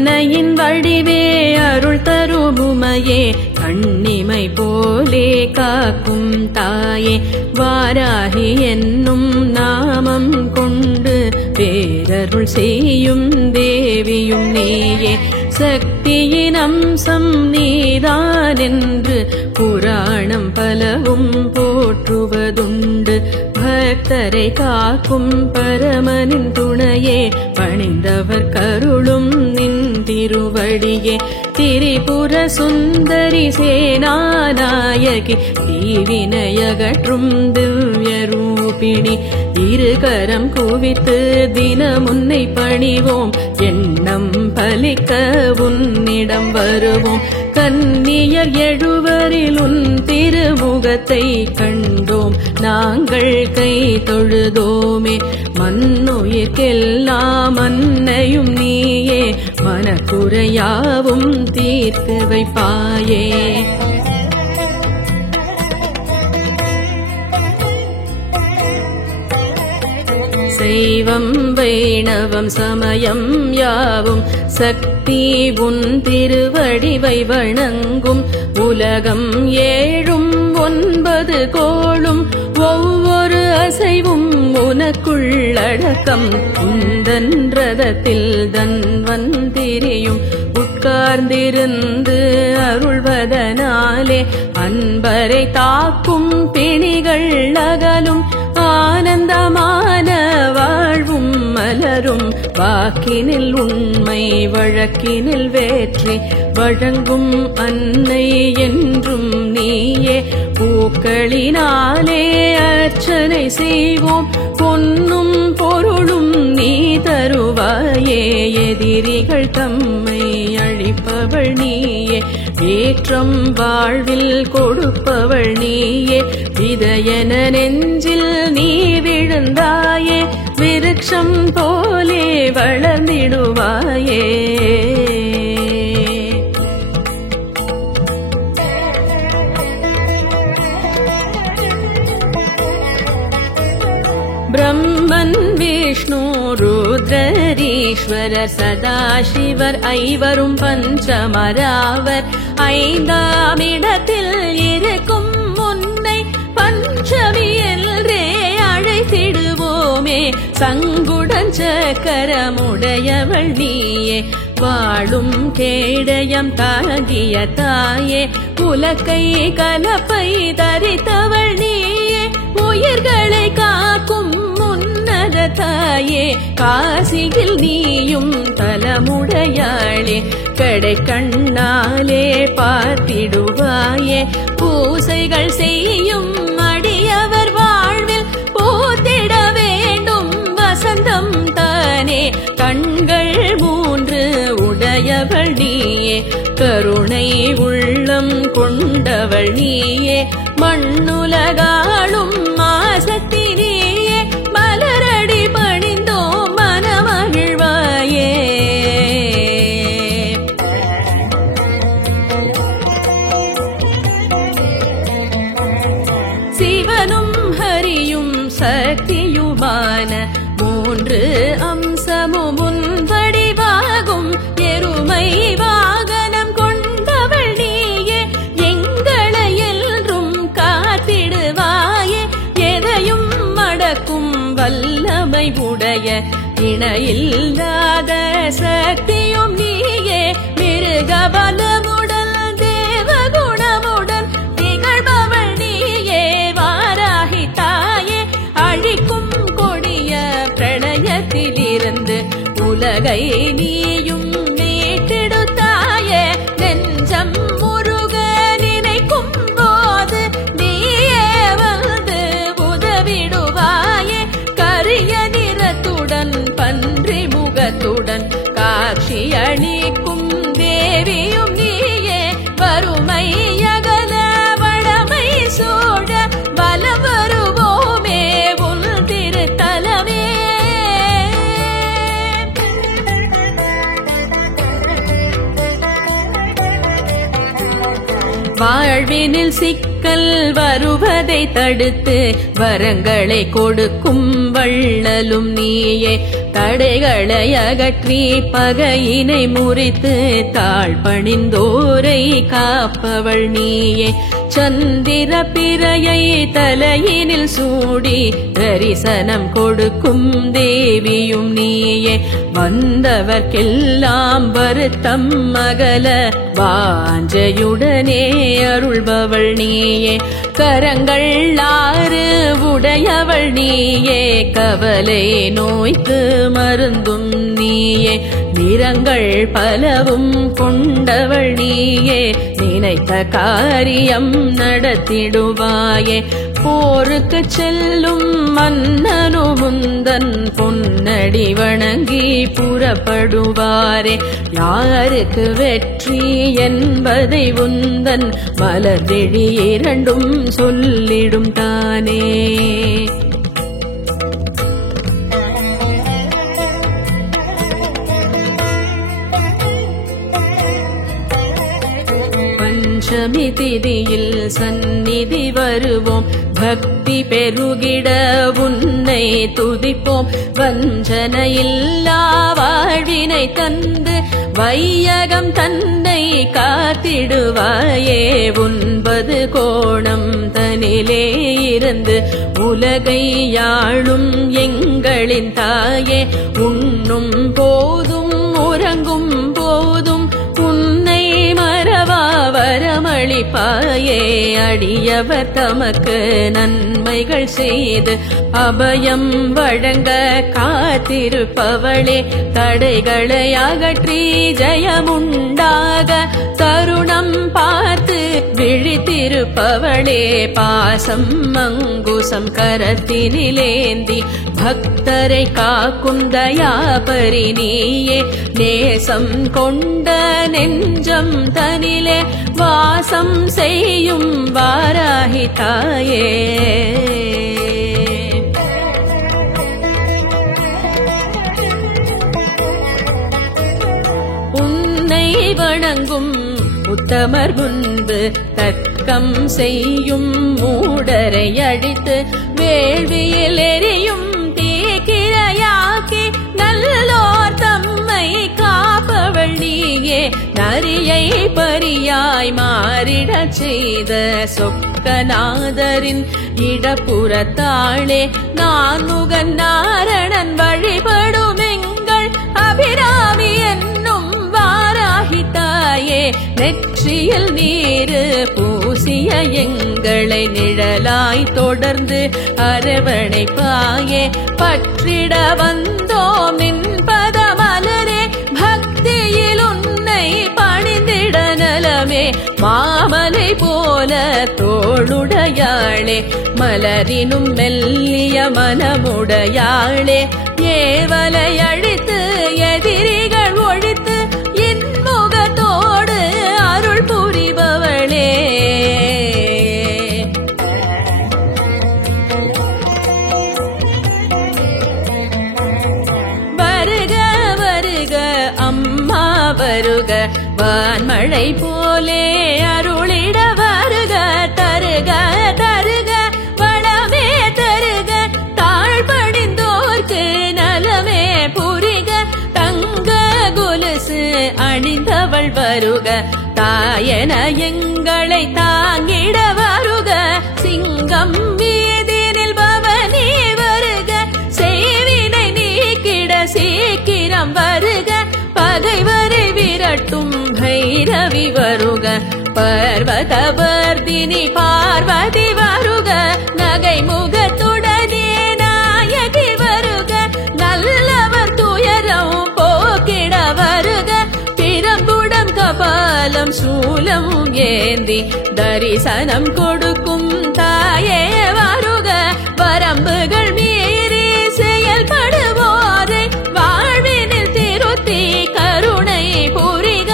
அன்னையின் வடிவே அருள் தருமுமையே கண்ணிமை போலே காக்கும் தாயே வாராகி என்னும் நாமம் கொண்டு பேரருள் செய்யும் தேவியும் நீயே சக்தியின் அம்சம் நீதானென்று புராணம் பலவும் போற்றுவதுண்டு பக்தரை காக்கும் பரமனின் துணையே பணிந்தவர் கருளும் நின் திருவடியே திரிபுர சுந்தரி சேனாநாயகி தீவினையகற்றும் திவ்ய ரூபிணி இருகரம் குவித்து தினமுன்னை பணிவோம் எண்ணம் பலிக்க உன்னிடம் வருவோம் கன்னியர் எழுவரில் உன் திருமுகத்தை கண்டோம் நாங்கள் கை தொழுதோமே மண்ணுயிர்க்கெல்லாம் அன்னையும் நீயே மனக்குறையாவும் தீர்த்து வைப்பாயே சைவம் வைணவம் சமயம் யாவும் சக்தி உன் திருவடிவை வணங்கும் உலகம் 7 9 கோளும் ஒவ்வொரு அசைவும் உனக்குள்ளடக்கம் உந்தன் ரதத்தில் தன்வந்திரியும் உட்கார்ந்திருந்து அருள்வதனாலே அன்பரை தாக்கும் பிணிகள் அகலும் ஆனந்தமான வாழ்வும் மலரும் வாக்கினில் உண்மை வழக்கினில் வேற்றி வழங்கும் அன்னை என்றும் நீயே பூக்களினாலே அர்ச்சனை செய்வோம் பொன்னும் பொருளும் நீ தருவாயே எதிரிகள் தம்மை அழிப்பவள் நீயே ஏற்றம் வாழ்வில் கொடுப்பவள் நீயே விதையென நெஞ்சில் நீ விழுந்தாயே விருட்சம் போலே வளர்ந்திடுவாயே பிரம்மன் விஷ்ணு ருத்ரரீஸ்வரர் சதாசிவர் ஐவரும் பஞ்சமராவர் 5ஆம் இடத்தில் இருக்கும் முன்னை பஞ்சமி என்றே அழைத்திடுவோமே சங்குடன் சக்கரமுடையவள் நீயே வாழும் கேடயம் தாங்கிய தாயே உலக்கை கலப்பை தரித்தவள் நீயே உயிர்களை காக்கும் உன்னத தாயே காசியில் நீயும் தலமுடையாளே கடை கண்ணாலே பார்த்திடுவாயே பூசைகள் செய்யும் அடியவர் வாழ்வில் போத்திட வேண்டும் வசந்தம் தானே கண்கள் 3 உடையவள் நீயே கருணை உள்ளம் கொண்டவள் நீயே மண்ணுலகாளும் மாசக்தி நீயே மலரடி பணிந்தோம் மனமகிழ்வாயே சிவனும் ஹரியும் சக்தியுமான 3 அம்சமும் உன் வடிவாகும் எருமை வாகனம் கொண்டவள் நீயே எங்களை என்றும் காத்திடுவாயே எதையும் மடக்கும் வல்லமை உடைய இணையில்லாத சக்தியும் நீயே மிருகபலமுடன் தேவகுணமுடன் திகழ்பவள் நீயே வாராகி தாயே அழிக்கும் கொடிய பிரளயத்திலிருந்து உலகை நீயும் மீட்டெடுத்தாயே நெஞ்சம் முருக நினைக்கும் போது நீயே வந்து உதவிடுவாயே கரிய நிறத்துடன் பன்றி முகத்துடன் காட்சி அளிக்கும் தேவியும் நீயே வறுமை அகல வளமை சூழ வலம் வருவோமே உன் திருத்தலமே வாழ்வினில் சிக்கல் வருவதை தடுத்து வரங்களை கொடுக்கும் வள்ளலும் நீயே. தடைகளை அகற்றி பகையினை முறித்து தாழ்பணிந்தோரை காப்பவள் நீயே. சந்திர பிறையை தலையினில் சூடி தரிசனம் கொடுக்கும் தேவியும் நீயே. வந்தவர்க்கெல்லாம் வருத்தம் அகல வாஞ்சையுடனே அருள்பவள் நீயே. கரங்கள் 6 உடையவள் நீயே. கவலை நோய்க்கு மருந்தும் நீயே. நிறங்கள் பலவும் கொண்டவள் நீயே. நினைத்த காரியம் நடத்திடுவாயே. போருக்கு செல்லும் மன்னனு முந்தன் பொன்னடி வணங்கி புறப்படுவாரே. யாருக்கு வெற்றி என்பதை உந்தன் மலர்விழி 2 சொல்லிடும் தானே. பஞ்சமி திதியில் சந்நிதி வருவோம். பக்தி பெருகிட உன்னை துதிப்போம். வஞ்சனையில்லா வாழ்வினை தந்து வையகம் தன்னை காத்திடுவாயே. 9 கோணம் தனிலே இருந்து உலகை யாழும் எங்களின் தாயே. உண்ணும் போதும் உறங்கும் போதும் உன்னை மறவா வரமளிப்பாயே. அடியவர் தமக்கு நன்மைகள் செய்து அபயம் வழங்க காத்திருப்பவளே. தடைகளை அகற்றி ஜெயமுண்டாக தருணம் பார்த்து விழித்திருப்பவளே. பாசம் அங்குசம் கரத்தினிலேந்தி பக்தரை காக்கும் தயாபரி நீயே. நேசம் கொண்ட நெஞ்சம் தனிலே வாசம் செய்யும் வாராகி தாயே. உன்னை வணங்கும் உத்தமர் முன்பு தர்க்கம் செய்யும் மூடரை அழித்து வேள்வியில் எரியும் தீக்கிரையாக்கி நல்லோர் தம்மை காப்பவள் நீயே. நரியை பரியாய் மாறிடச் செய்த சொக்கநாதரின் இடப்புறத்தாளே. நான்முகன் நாரணன் வழிபடும் எங்கள் அபிராமி என்னும் வாராகி தாயே. நெற்றியில் நீரு பூசிய எங்களை நிழலாய் தொடர்ந்து அரவணைப்பாயே. பற்றிட வந்தோம் நின் பதமலரே. பக்தியில் உன்னை பணிந்திட நலமே. மாமலை போல தோளுடையாளே. மலரினும் மெல்லிய மனமுடையாளே. ஏவலை அழித்து எதிரிகள் ஒழித்து இன்முகத்தோடு அருள் புரிபவளே. வருக வருக அம்மா வருக. வான்மழை போலே அருளிட வருக. தருக தருக வளமே தருக. தாழ்படிந்தோர்க்கு நலமே புரிக. தங்க கொலுசு அணிந்தவள் வருக. தாயன எங்களை தாங்கிட வருக. சிங்கம் வீதினில் பவனி வருக. சேவினை நீக்கிட சீக்கிரம் வருக. பகைவரை விரட்டும் பைரவி வருக. பர்வதவர்தினி பார்வதி வருக. நகை முகத்துடனே நாயகி வருக. நல்லவர் துயரம் போக்கிட வருக. பிரம்புடம் கபாலம் சூலம் ஏந்தி தரிசனம் கொடுக்கும் தாயே வருக. வரம்புகள் மீறி செயல்படுவோரை வாழ்வினில் திருத்தி கருணை புரிக.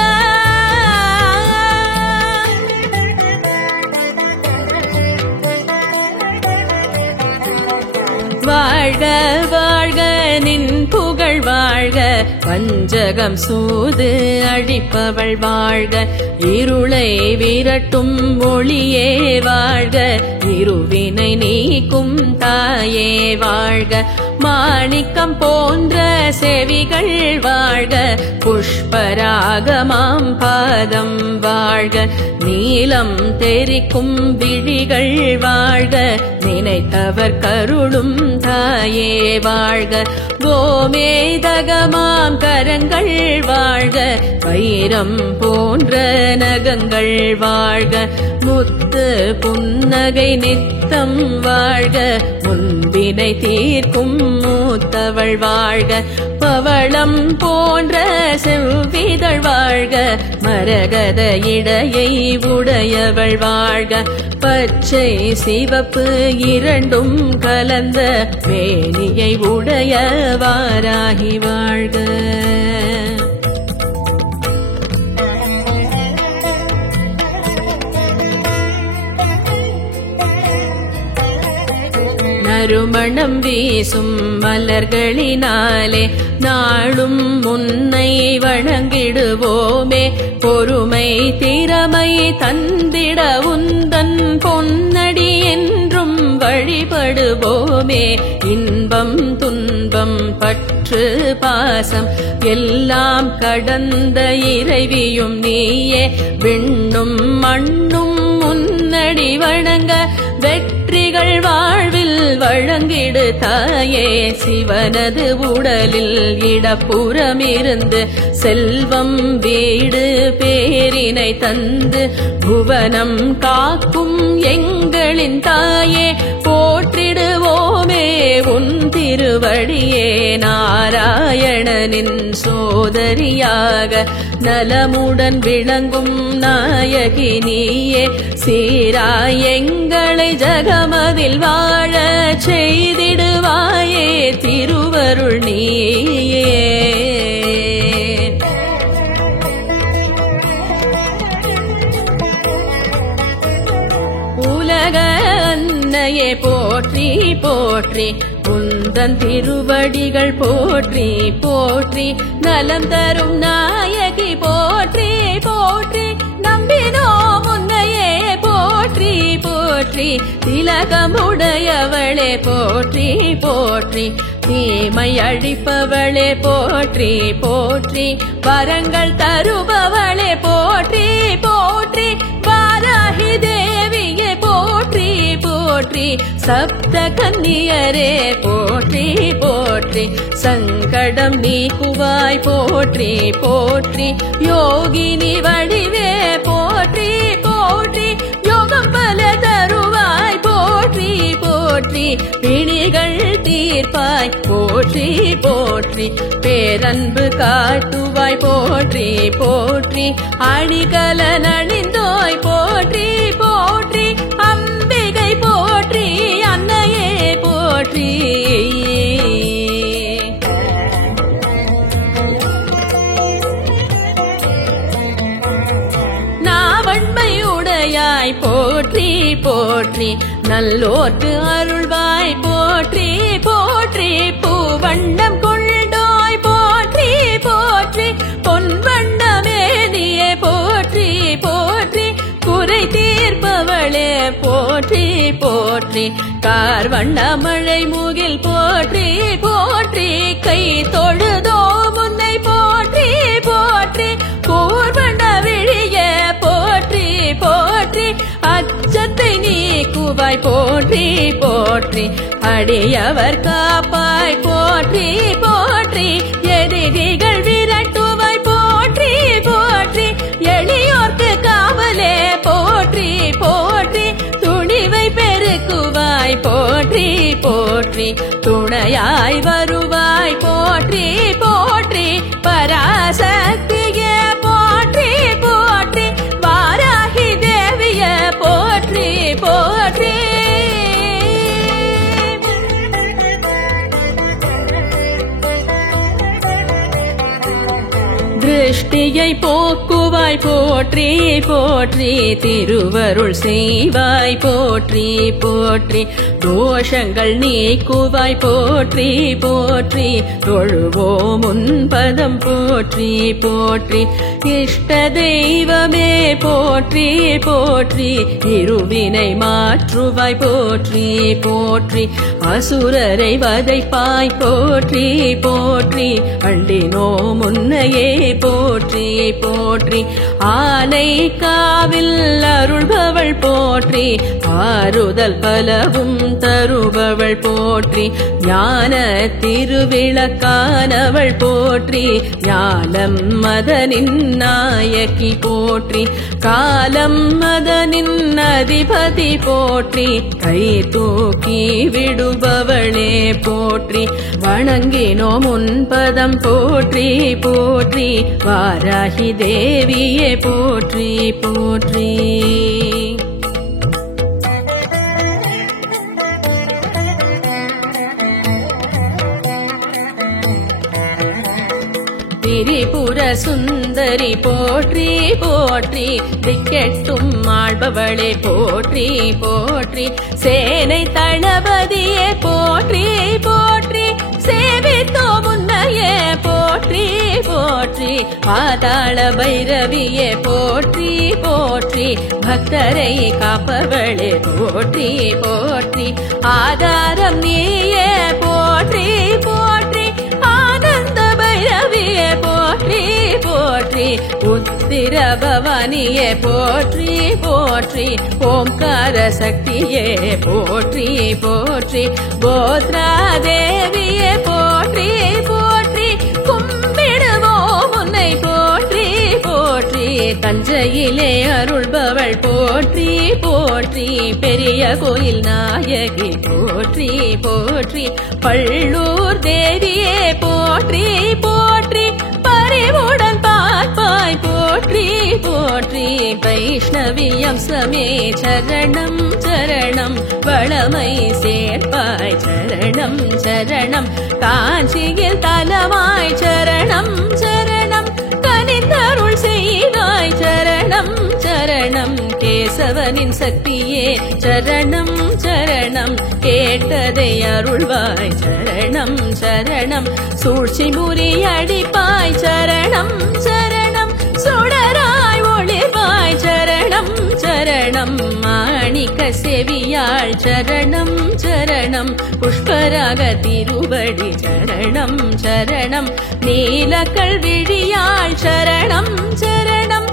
வாழ்க வாழ்க நின் புகழ் வாழ்க. வஞ்சகம் சூது அழிப்பவள் வாழ்க, இருளை விரட்டும் ஒளியே வாழ்க, இருவினை நீக்கும் தாயே வாழ்க, மாணிக்கம் போன்ற செவிகள் வாழ்க, புஷ்பராகமாம் பாதம் வாழ்க, நீலம் தெரிக்கும் விழிகள் வாழ்க, நினைத்தவர் கருளும் தாயே வாழ்க, கோமேதகமாம் கரங்கள் வாழ்க, வைரம் போன்ற நகங்கள் வாழ்க, முத்து புன்னகை நித்தம் வாழ்க, முன்பினை தீர்க்கும் மூத்தவள் வாழ்க, பவளம் போன்ற செவ்விதழ் வாழ்க, மரகத இடையை உடையவள் வாழ்க, பச்சை சிவப்பு இரண்டும் கலந்த மேனியை உடைய வாராகி வாழ்க. நறுமணம் வீசும் மலர்களினாலே நாளும் முன்னை வணங்கிடுவோமே, பொறுமை திறமை தந்திட உந்தன் பொன்னடி என்றும் வழிபடுவோமே, இன்பம் துன்பம் பற்று பாசம் எல்லாம் கடந்த இறைவியும் நீயே, விண்ணும் மண்ணும் முன்னடி வணங்க வெற்றிகள் வாழ்வில் வழங்கிடு தாயே, சிவனது உடலில் இடப்புறமிருந்து செல்வம் வீடு பேரினை தந்து புவனம் காக்கும் எங்களின் தாயே, போற்றிடுவோமே உன் திருவடியே, நாராயணனின் சோதரியாக நலமுடன் விளங்கும் நாயகி நீயே, சீராய் எங்களை ஜகமதில் வாழ செய்திடுவாயே திருவருள் நீயே. உலக அன்னையே போற்றி போற்றி, உந்தன் திருவடிகள் போற்றி போற்றி, நலம் தரும் நாயகி போற்றி போற்றி, நம்பினோம் உன்னையே போற்றி போற்றி, திலகமுடையவளே போற்றி போற்றி, தீமை அழிப்பவளே போற்றி போற்றி, வரங்கள் தருபவளே போற்றி போற்றி, வாராகி தேவியே போற்றி போற்றி, சப்த கன்னியரே போற்றி போற்றி, சங்கடம் நீக்குவாய் போற்றி போற்றி, யோகினி வடிவே போற்றி போற்றி, யோகம் பல தருவாய் போற்றி போற்றி, பிணிகள் தீர்ப்பாய் போற்றி போற்றி, பேரன்பு காட்டுவாய் போற்றி போற்றி, அணிகல நணிந்தோய் போற்றி போற்றி, அம்பிகை போற்றி அன்னையே போற்றி. நாவன்மையுடையாய் போற்றி போற்றி, நல்லோர்க்கு அருள்வாய் போற்றி போற்றி, பூவண்ணம் கொண்டோய் போற்றி போற்றி, பொன்வண்ணமேனியே போற்றி போற்றி, குறை தீர்ப்பவளே போற்றி போற்றி, கார்வண்ண மழை முகில் போற்றி போற்றி, கை தொழுதோ முன்னை போற்றி போற்றி, கூர்வண்ண விழியே போற்றி போற்றி, அச்சத்தை நீக்குவாய் போற்றி போற்றி, அடியவர் காப்பாய் போற்றி போற்றி, எதிரிகள் விரட்டுவாய் போற்றி போற்றி, எளியோர்க்கு காவலே போற்றி போற்றி, துணிவை பெருக்குவாய் போற்றி போற்றி, துணையாய் வருவாய் போற்றி போற்றி, பராசக்தியே போற்றி போற்றி, வாராகி தேவியே போற்றி போற்றி. திருஷ்டியை போக்குவாய் போற்றி போற்றி, திருவருள் செய்வாய் போற்றி போற்றி, தோஷங்கள் நீக்குவாய் போற்றி போற்றி தொழுவோம் உன் பதம் போற்றி போற்றி இஷ்ட தெய்வமே போற்றி போற்றி இருவினை மாற்றுவாய் போற்றி போற்றி அசுரரை வதைப்பாய் போற்றி போற்றி அண்டினோ முன்னையே போற்றி போற்றி ஆனை காவில் அருள்பவள் போற்றி ஆறுதல் பலவும் தருபவள் போற்றி ஞான திருவிளக்கானவள் போற்றி ஞானம் மதனின் நாயகி போற்றி காலம் மதனின் அதிபதி போற்றி கை தூக்கி விடுபவளே போற்றி வணங்கினோம் உன் பதம் போற்றி போற்றி வாராகி தேவியே போற்றி போற்றி திரிபுர சுந்தரி போற்றி போற்றி திக்கெட்டும் ஆள்பவளே போற்றி போற்றி சேனை தளபதியே போற்றி போற்றி சேவித்தோ முன்னையே போற்றி போற்றி பாதாள பைரவியே போற்றி போற்றி பக்தரை காப்பவளே போற்றி போற்றி ஆதாரம் நீயே போற்றி போற்றி ஆனந்த பைரவியே போற்றி போற்றி உத்திர பவானியே போற்றி போற்றி ஓம்கார சக்தியே போற்றி போற்றி கோத்ரா தேவியே போற்றி போற்றி கும்பிடுவோம் உன்னை போற்றி போற்றி தஞ்சையிலே அருள்பவள் போற்றி போற்றி பெரிய கோயில் நாயகி போற்றி போற்றி பள்ளூர் தேவியே போற்றி போற்றி பரிவுடன் பார்ப்பாய் போற்றி போற்றி வைஷ்ணவி அம்சமே சரணம் சரணம் வளமை சேர்ப்பாய் சரணம் சரணம் காஞ்சியில் தலமாய் சரணம் சரணம் கனிந்தருள் செய்வாய் சரணம் சரணம் கேசவனின் சக்தியே சரணம் சரணம் கேட்டதை அருள்வாய் சரணம் சரணம் சூழ்ச்சி முறியடிப்பாய் சரணம் சரணம் சுடராய் ஒளிர்வாய் சரணம் சரணம் மாணிக்க செவியாள் சரணம் சரணம் புஷ்பராக திருவடி சரணம் சரணம் நீலக்கல் விழியாள் சரணம் சரணம்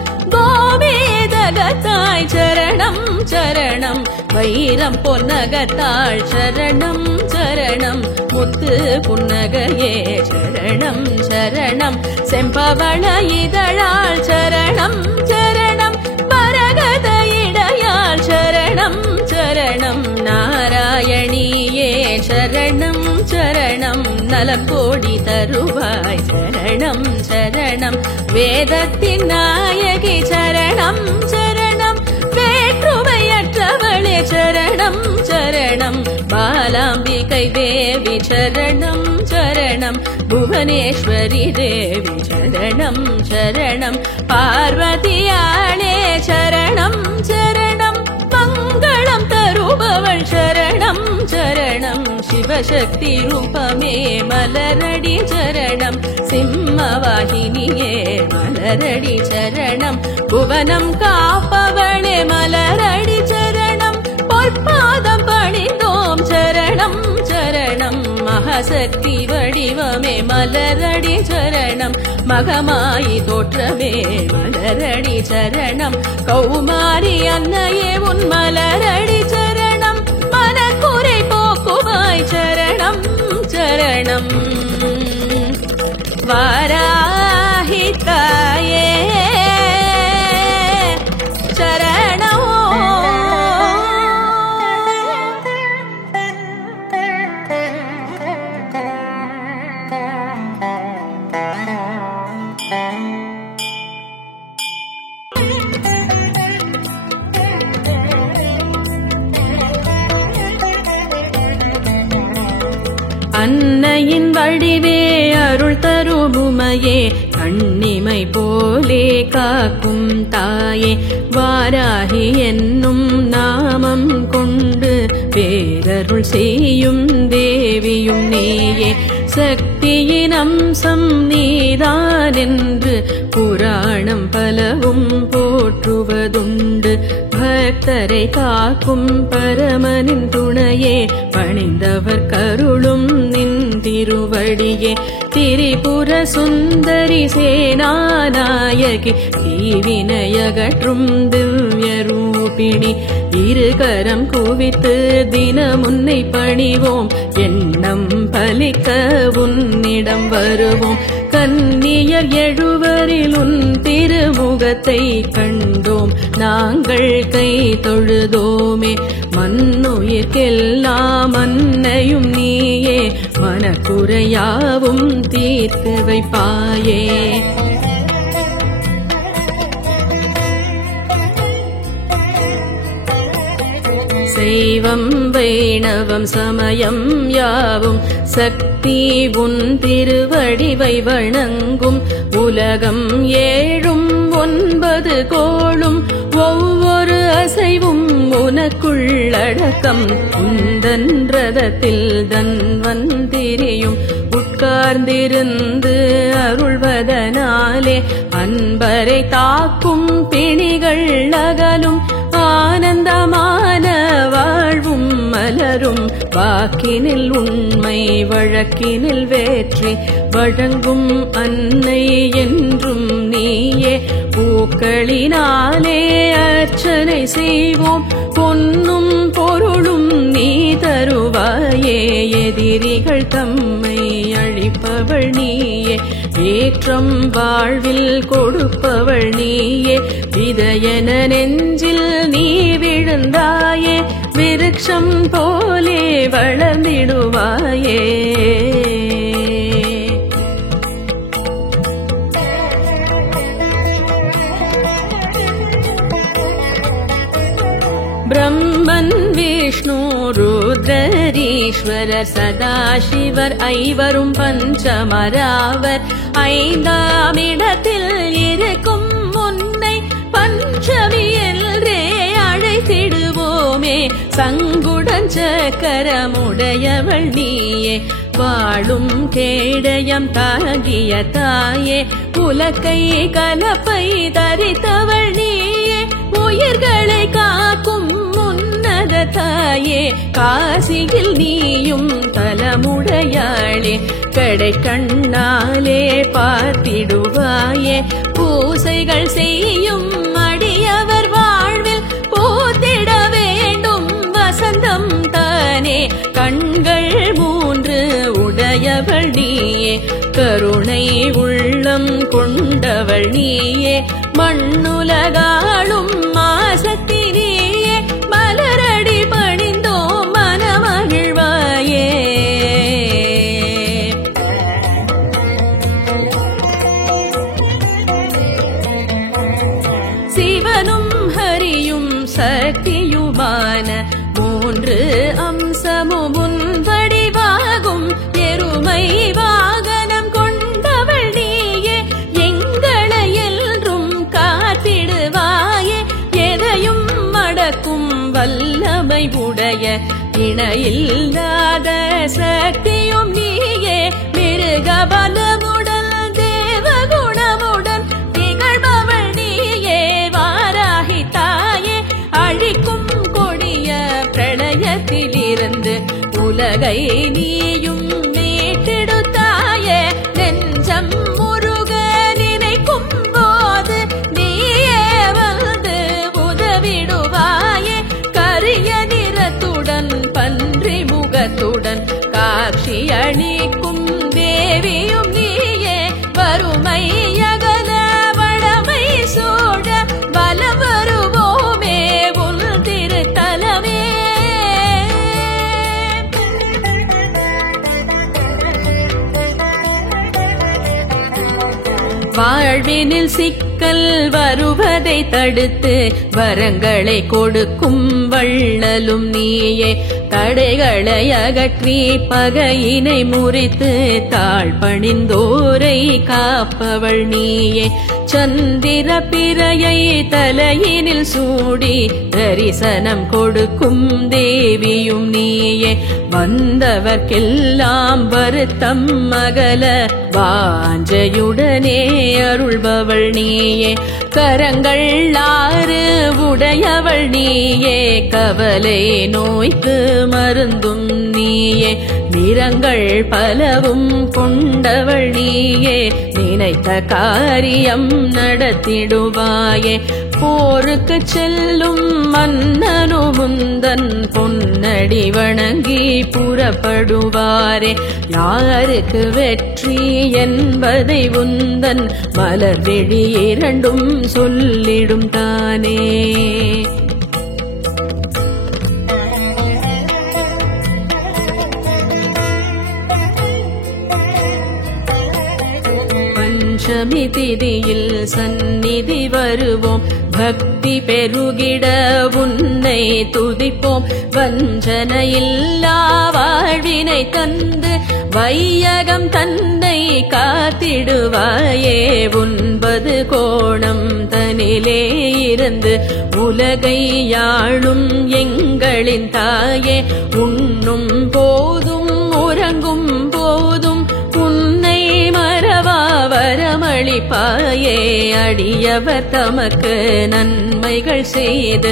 கோவேதகத்தாய் சரணம் சரணம் வைரம் பொன்னகத்தாள் சரணம் சரணம் முத்து புன்னகையே சரணம் சரணம் செம்பவள இதழாள் சரணம் சரணம் பரகத இடையாள் சரணம் சரணம் நாராயணியே சரணம் சரணம் நலக்கோடி தருவாய் சரணம் சரணம் வேதத்தின் நாயகி சரணம் சரணம் வேற்றுமையற்றவளே சரணம் சரணம் பாலாம்பிகை தேவி சரணம் சரணம் புவனேஸ்வரி தேவி சரணம் சரணம் பார்வதியாளே சரணம் சரணம் மங்களம் தருபவள் சரணம் சரணம் சிவசக்தி ரூபமே மலரடி சரணம் சிம்மவாகினியே மலரடி சரணம் புவனம் காப்பவளே மலரடி சரணம் பொற்பாதம் பணிந்தோம் சரணம் சரணம் மகாசக்தி வடிவமே மலரடி சரணம் மகமாயி தோற்றமே மலரடி சரணம் கௌமாரி அன்னையே உன் மலரடி சரணம் மனக்குறை போக்குவாய் சரணம் சரணம் வாராஹி தாயே சரணம் அன்னையின் வடிவே அருள் தருமுமையே கண்ணிமை போலே காக்கும் தாயே வாராகி என்னும் நாமம் கொண்டு பேரருள் செய்யும் தேவியும் நீயே சக்தியின் அம்சம் நீதான் என்று புராணம் பலவும் போற்றுவதுண்டு பக்தரை காக்கும் பரமனின் துணையே பணிந்தவர் கருளும் நின் திருவடியே திரிபுர சுந்தரி சேனாநாயகி தீவினையகற்றும் திவ்ய ரூபிணி இருகரம் குவித்து தினமுன்னை பணிவோம் எண்ணம் பலிக்க உன்னிடம் வருவோம் கன்னியர் எழுவரில் உன் திருமுகத்தை கண்டோம் நாங்கள் கை தொழுதோமே மண்ணுயிர்க்கெல்லாம் அன்னையும் நீயே மனக்குறையாவும் தீர்த்து வைப்பாயே சைவம் வைணவம் சமயம் யாவும் சக்தி உன் திருவடிவை வணங்கும் உலகம் 7 9 கோளும் ஒவ்வொரு அசைவும் உனக்குள்ளடக்கம் உந்தன் ரதத்தில் தன்வந்திரியும் உட்கார்ந்திருந்து அருள்வதனாலே அன்பரை தாக்கும் பிணிகள் அகலும் ஆனந்தமான வாழ்வும் மலரும் வாக்கினில் உண்மை வழக்கினில் வேற்றி வழங்கும் அன்னை என்றும் நீயே பூக்களினாலே அர்ச்சனை செய்வோம் பொன்னும் பொருளும் நீ தருவாயே எதிரிகள் தம்மை அழிப்பவள் நீயே ஏற்றம் வாழ்வில் கொடுப்பவள் நீயே விதையென நெஞ்சில் நீ விழுந்தாயே விருட்சம் போலே வளர்ந்திடுவாயே பிரம்மன் விஷ்ணு ருத்ரீஸ்வரர் சதாசிவர் ஐவரும் பஞ்சமராவர் 5ஆம் இடத்தில் இருக்கும் உன்னை பஞ்சமி என்றே அழைத்திடுவோமே சங்குடன் சக்கரமுடையவள் நீயே வாழும் கேடயம் தாங்கிய தாயே உலக்கை கலப்பை தரித்தவள் நீயே உயிர்களை காக்கும் உன்னத தாயே காசியில் நீயும் தலமுடையாளே கடை கண்ணாலே பார்த்திடுவாயே பூசைகள் செய்யும் அடியவர் வாழ்வில் போத்திட வேண்டும் வசந்தம் தானே கண்கள் 3 உடையவள் நீயே கருணை உள்ளம் கொண்டவள் நீயே மண்ணுலகாளும் மாசக்தி நீயே மலரடி பணிந்தோம் மனமகிழ்வாயே சிவனும் ஹரியும் சக்தியுமான 3 அம்சமும் உன்படிவாகும் எருமை வாகனம் கொண்டவள் நீயே எங்களை என்றும் காத்திடுவாயே எதையும் மடக்கும் வல்லமை உடைய இணையில்லாத சக்தியும் நீயே மிருகபலமுடன் தேவகுணமுடன் திகழ்பவள் நீயே வாராகி தாயே அழிக்கும் கொடிய பிரளயத்திலிருந்து உலகை நீயும் மீட்டெடுத்தாயே நெஞ்சம் முருக நினைக்கும் போது நீயே வந்து உதவிடுவாயே கரிய நிறத்துடன் பன்றி முகத்துடன் காட்சி அளிக்கும் தேவியும் நீயே வறுமை அகல வளமை சூழ வலம் வருவோமே உன் திருத்தலமே வாழ்வினில் சிக்கல் வருவதை தடுத்து வரங்களை கொடுக்கும் வள்ளலும் நீயே தடைகளை அகற்றி பகையினை முறித்து தாழ் பணிந்தோரை காப்பவள் நீயே சந்திர பிறையை தலையினில் சூடி தரிசனம் கொடுக்கும் தேவியும் நீயே வந்தவர்க்கெல்லாம் வருத்தம் அகல வாஞ்சையுடனே அருள்பவள் நீயே கரங்கள் 6 உடையவள் நீயே கவலை நோய்க்கு மருந்தும் நீயே நிறங்கள் பலவும் கொண்டவள் நீயே நினைத்த காரியம் நடத்திடுவாயே போருக்கு செல்லும் மன்னனு முந்தன் பொன்னடி வணங்கி புறப்படுவாரே யாருக்கு வெற்றி என்பதை உந்தன் மலர் விழி 2 சொல்லிடும் தானே பஞ்சமி திதியில் சந்நிதி வருவோம் பக்தி பெருகிட உன்னை துதிப்போம் வஞ்சனையில்லா வாழ்வினை தந்து வையகம் தன்னை காத்திடுவாயே 9 கோணம் தனிலே இருந்து உலகை யாழும் எங்களின் தாயே உண்ணும் போதும் உறங்கும் போதும் உன்னை மறவா வரமளிப்பாயே அடியவர் தமக்கு நன்மைகள் செய்து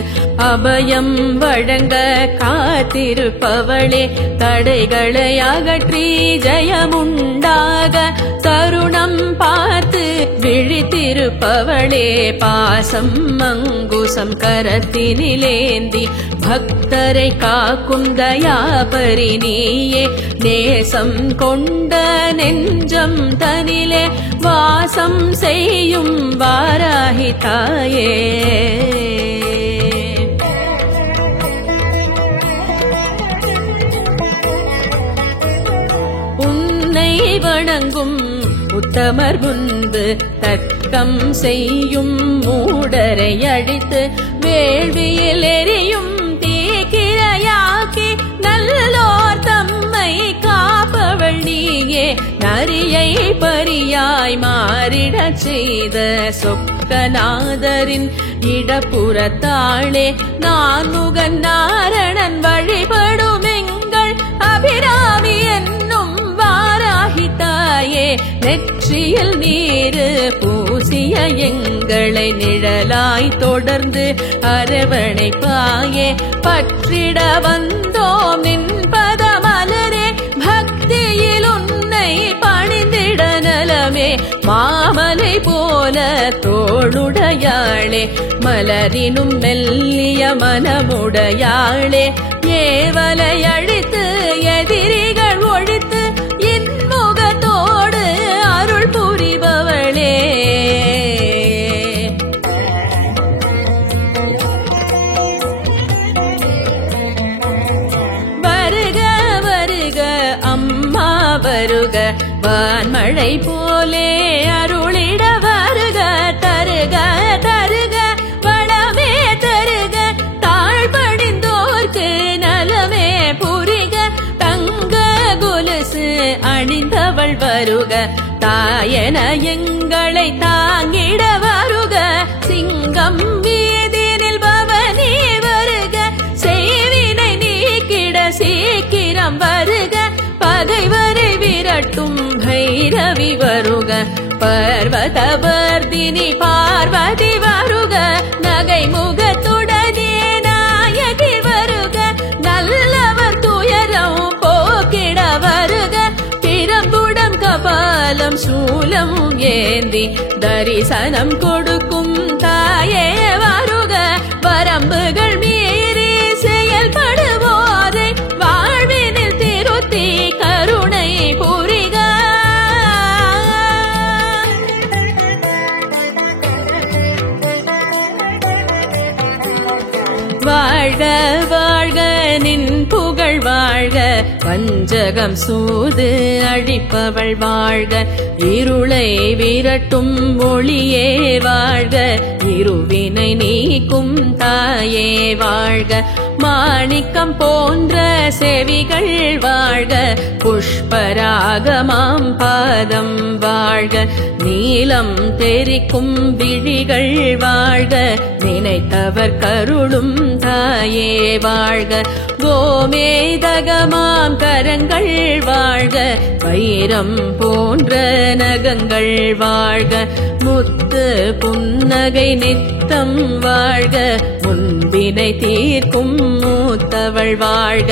அபயம் வழங்க காத்திருப்பவளே தடைகளை அகற்றி ஜெயமுண்டாக தருணம் பார்த்து விழித்திருப்பவளே பாசம் அங்குசம் கரத்தினிலேந்தி பக்தரை காக்கும் தயாபரி நீயே நேசம் கொண்ட நெஞ்சம் தனிலே வாசம் செய்யும் வாராகி தாயே உன்னை வணங்கும் உத்தமர் முன்பு தர்க்கம் செய்யும் மூடரை அடித்து வேள்வியில் எரியும் தீக்கிரையாக்கி நல்லோர் தம்மை காப்பவள் நீயே நரியை பரியாய் மாறிடச் செய்த சொக்கநாதரின் இடப்புறத்தாளே நான்முகன் நாரணன் வழிபடும் எங்கள் அபிராமி என்னும் வாராகி தாயே நெற்றியில் நீரு பூசிய எங்களை நிழலாய் தொடர்ந்து அரவணைப்பாயே பற்றிட வந்தோம் நின் பதமலரே பக்தியில் உன்னை பணிந்திட நலமே மாமலை போல தோளுடையாளே மலரினும் மெல்லிய மனமுடையாளே ஏவலை அழித்து எதிரிகள் ஒழித்து இன்முகத்தோடு அருள் புரிபவளே வருக வருக அம்மா வருக வான்மழை போலே அருளிட வருக தருக தருக வளமே தருக தாழ்படிந்தோர்க்கு நலமே புரிக தங்க கொலுசு அணிந்தவள் வருக தாயன எங்களை தாங்கிட வருக சிங்கம் வீதினில் பவனி வருக செய்வினை நீக்கிட சீக்கிரம் வருக பகைவரை விரட்டும் பைரவி வருக பர்வதவர்தினி பார்வதி வருக நகை முகத்துடனே நாயகி வருக நல்லவர் துயரம் போக்கிட வருக பிரம்புடம் கபாலம் சூலம் ஏந்தி தரிசனம் கொடுக்கும் தாயே வருக வரம்புகள் மீறி செயல்படுவோரை வாழ்வினில் திருத்தி கருணை புரிக வாழ்க வாழ்க நின் புகழ் வாழ்க பஞ்சகம் சூது அழிப்பவள் வாழ்க இருளை விரட்டும் ஒளியே வாழ்க இருவினை நீக்கும் தாயே வாழ்க மாணிக்கம் போன்ற செவிகள் வாழ்க புஷ்பராகமாம் பாதம் வாழ்க நீலம் தெரிக்கும் விழிகள் வாழ்க நினைத்தவர் கருளும் தாயே வாழ்க கோமேதகமாம் கரங்கள் வாழ்க வைரம் போன்ற நகங்கள் வாழ்க முத்து புன்னகை நித்தம் வாழ்க முன்பினை தீர்க்கும் மூத்தவள் வாழ்க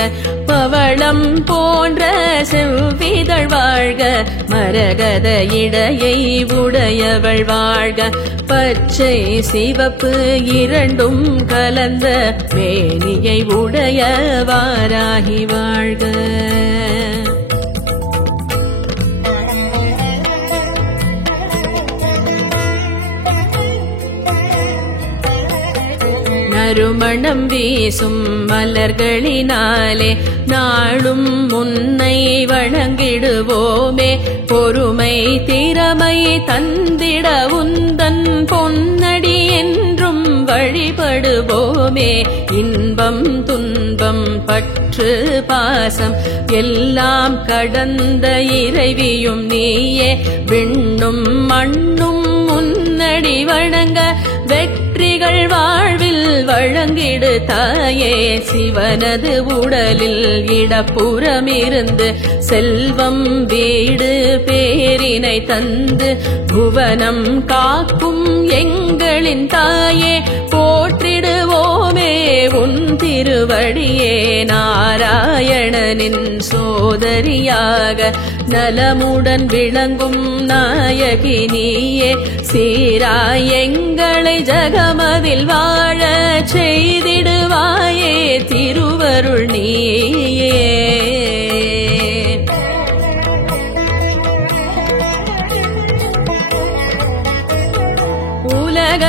பவளம் போன்ற செவ்விதழ் வாழ்க மரகத இடையை உடையவள் வாழ்க பச்சை சிவப்பு இரண்டும் கலந்த மேனியை உடைய வாராகி வாழ்க நறுமணம் வீசும் மலர்களினாலே நாளும் முன்னை வணங்கிடுவோமே பொறுமை திறமை தந்திட உந்தன் பொன்னடி என்றும் வழிபடுவோமே இன்பம் துன்பம் பற்று பாசம் எல்லாம் கடந்த இறைவியும் நீயே விண்ணும் மண்ணும் முன்னடி வணங்க வெற்றிகள் வாழ்வில் வழங்கிடு தாயே சிவனது உடலில் இடப்புறமிருந்து செல்வம் வீடு பேரினை தந்து புவனம் காக்கும் எங்களின் தாயே போற்றிடுவோமே உன் திருவடியே நாராயணனின் சோதரியாக நலமுடன் விளங்கும் நாயகி நீயே சீராய் எங்களை ஜகமதில் வாழ செய்திடுவாயே திருவருள் நீயே உலக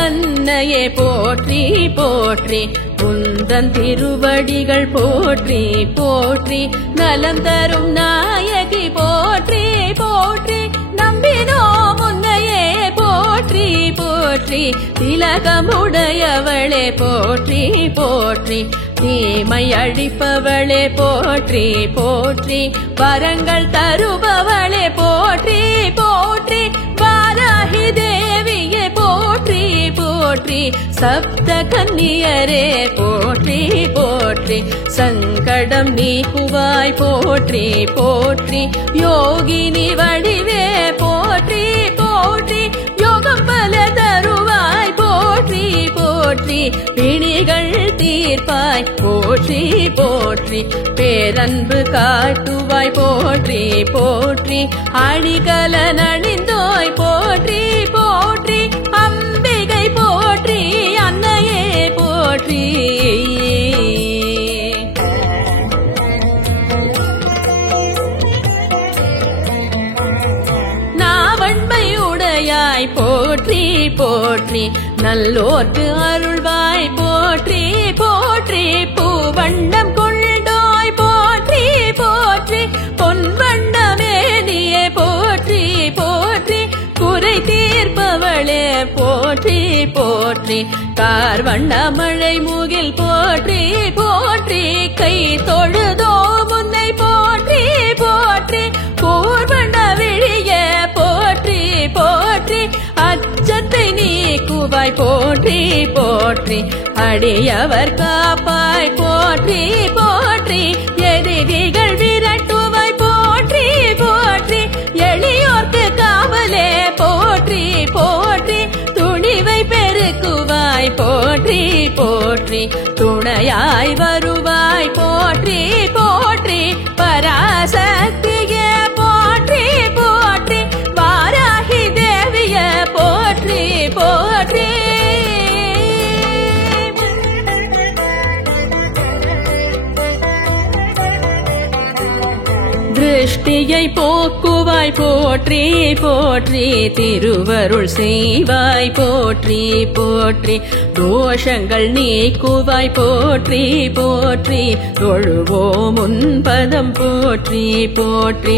அன்னையே போற்றி போற்றி உந்தன் திருவடிகள் போற்றி போற்றி நலம் தரும் நாயகி போற்றி போற்றி நம்பினோ முன்னையே போற்றி போற்றி திலகமுடையவளே போற்றி போற்றி தீமை அழிப்பவளே போற்றி போற்றி வரங்கள் தருபவளே போற்றி போற்றி வாராகி தேவியே போற்றி போற்றி சப்த கன்னியரே போற்றி போற்றி சங்கடம் நீக்குவாய் போற்றி போற்றி யோகினி வடிவே போற்றி போற்றி யோகம் பல தருவாய் போற்றி போற்றி பிணிகள் தீர்ப்பாய் போற்றி போற்றி பேரன்பு காட்டுவாய் போற்றி போற்றி அணிகல நணிந்தோய் போற்றி போற்றி அம்பிகை போற்றி அன்னையே போற்றி நாவன்மையுடையாய் போற்றி போற்றி நல்லோர்க்கு அருள்வாய் போற்றி போற்றி பூவண்டம் கொண்டோய் போற்றி போற்றி பொன்வண்டமேனியே போற்றி போற்றி குறை தீர்ப்பவளே போற்றி போற்றி கார்வண்ண மழை மூகில் போற்றி போற்றி கை தொழுதோ முன்னை போற்றி போற்றி பூர்வண்ட விழிய போற்றி போற்றி அச்சத்தை நீக்குவாய் போற்றி போற்றி அடியவர் காப்பாய் போற்றி போற்றி எதிரிகள் விரட்டுவாய் போற்றி போற்றி எளியோர்க்கு காவலே போற்றி போற்றி துணிவை பெருக்குவாய் போற்றி போற்றி துணையாய் வருவாய் போற்றி போற்றி பராசக்தியே போற்றி போற்றி வாராகி தேவிய போற்றி போற்றி திருஷ்டியை போக்குவாய் போற்றி போற்றி திருவருள் செய்வாய் போற்றி போற்றி தோஷங்கள் நீக்குவாய் போற்றி போற்றி தொழுவோம் உன் பதம் போற்றி போற்றி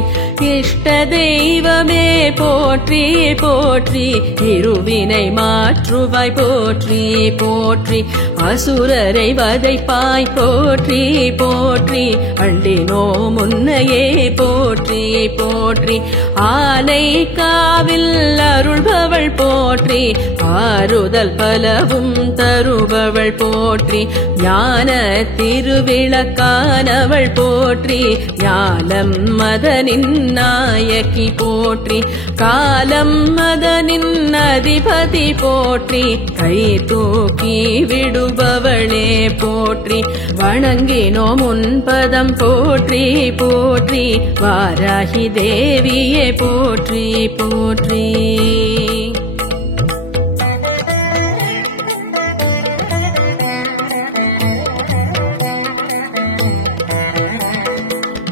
இஷ்ட தெய்வமே போற்றி போற்றி இருவினை மாற்றுவாய் போற்றி போற்றி அசுரரை வதைப்பாய் போற்றி போற்றி அண்டினோ முன்னையே போற்றி போற்றி ஆனை காவில் அருள்பவள் போற்றி ஆறுதல் பலவும் தருபவள் போற்றி ஞான திருவிளக்கானவள் போற்றி ஞானம் மதனின் நாயகி போற்றி காலம் மதனின் அதிபதி போற்றி கை தூக்கி விடுபவளே போற்றி வணங்கினோம் உன் பதம் போற்றி போற்றி வாராகி தேவியே போற்றி போற்றி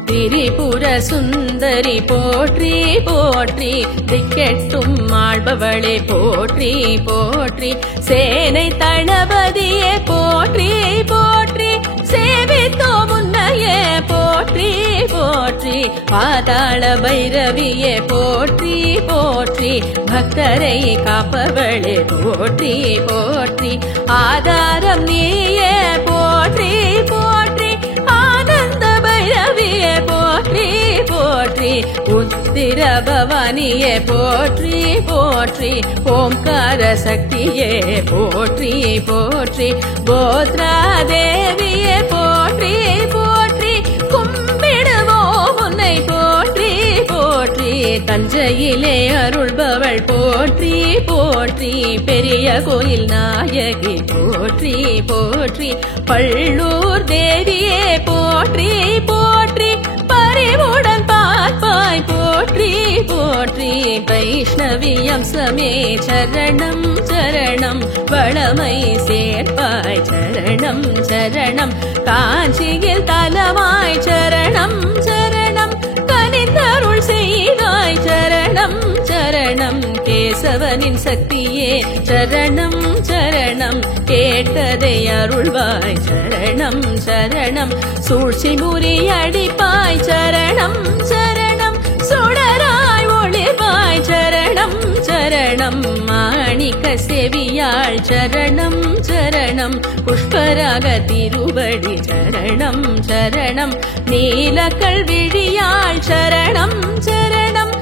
திரிபுர சுந்தரி போற்றி போற்றி திக்கெட்டும் ஆள்பவளே போற்றி போற்றி சேனை தளபதியே போற்றி போற்றி சேவித்தோ முன்னையே போற்றி போற்றி பாதாள பைரவியே போற்றி போற்றி பக்தரை காப்பவளே போற்றி போற்றி ஆதாரம் நீயே போற்றி போற்றி ஆனந்த பைரவியே போற்றி போற்றி உத்திர பவானியே போற்றி போற்றி ஓம்கார சக்தியே போற்றி போற்றி கோத்ரா தேவியே போற்றி போற்றி கும்பிடுவோம் உன்னை போற்றி போற்றி தஞ்சையிலே அருள்பவள் போற்றி போற்றி பெரிய கோயில் நாயகி போற்றி போற்றி பள்ளூர் தேவியே போற்றி போற்றி பரிவுடன் பார்ப்பாய் போற்றி போற்றி வைஷ்ணவி அம்சமே சரணம் சரணம் வளமை சேர்ப்பாய் சரணம் சரணம் காஞ்சியில் தலமாய் சரணம் சரணம் கனிந்தருள் செய்தாய் சரணம் சரணம் கேசவனின் சக்தியே சரணம் சரணம் கேட்டதை அருள்வாய் சரணம் சரணம் சூழ்ச்சி முறியடிப்பாய் சரணம் சரணம் சுடராய் ஒளிர்வாய் சரணம் சரணம் மாணிக்க செவியாள் சரணம் சரணம் புஷ்பராக திருவடி சரணம் சரணம் நீலக்கல் விழியாள் சரணம் சரணம்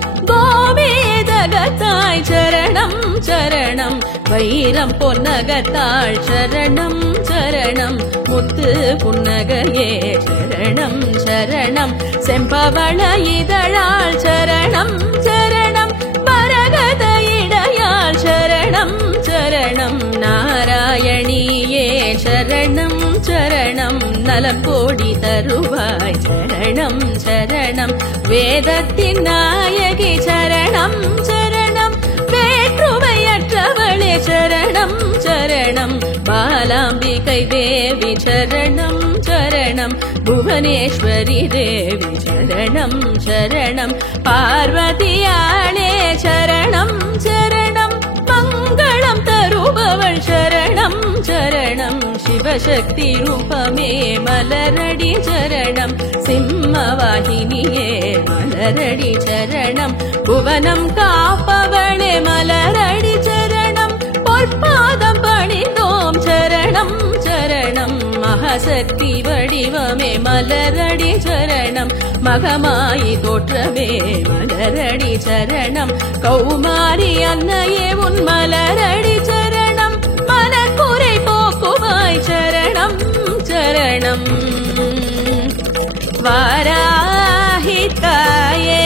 கோவேதகத்தாய் சரணம் சரணம் வைரம் பொன்னகத்தாள் சரணம் சரணம் முத்து புன்னகையே சரணம் சரணம் செம்பவள இதழாள் சரணம் சரணம் பரகத இடையாள் சரணம் சரணம் நாராயணியே சரணம் சரணம் நலம் கோடி தருவாய் சரணம் சரணம் வேதத்தின் நாயகி சரணம் சரணம் வேற்றுமையற்றவளே சரணம் சரணம் பாலாம்பிகை தேவி சரணம் சரணம் புவனேஸ்வரி தேவி சரணம் சரணம் பார்வதியாளே சரணம் சரணம் மங்களம் தருபவள் சரணம் சரணம் சிவசக்தி ரூபமே மலரடி சரணம் சிம்மவாகினியே மலரடி சரணம் புவனம் காப்பவளே மலரடி சரணம் பொற்பாதம் பணிந்தோம் சரணம் சரணம் மகாசக்தி வடிவமே மலரடி சரணம் மகமாயி தோற்றமே மலரடி சரணம் கௌமாரி அன்னையே உன் மலரடி சரணம் மனக்குறை போக்குவாய் சரணம் சரணம் வாராஹி தாயே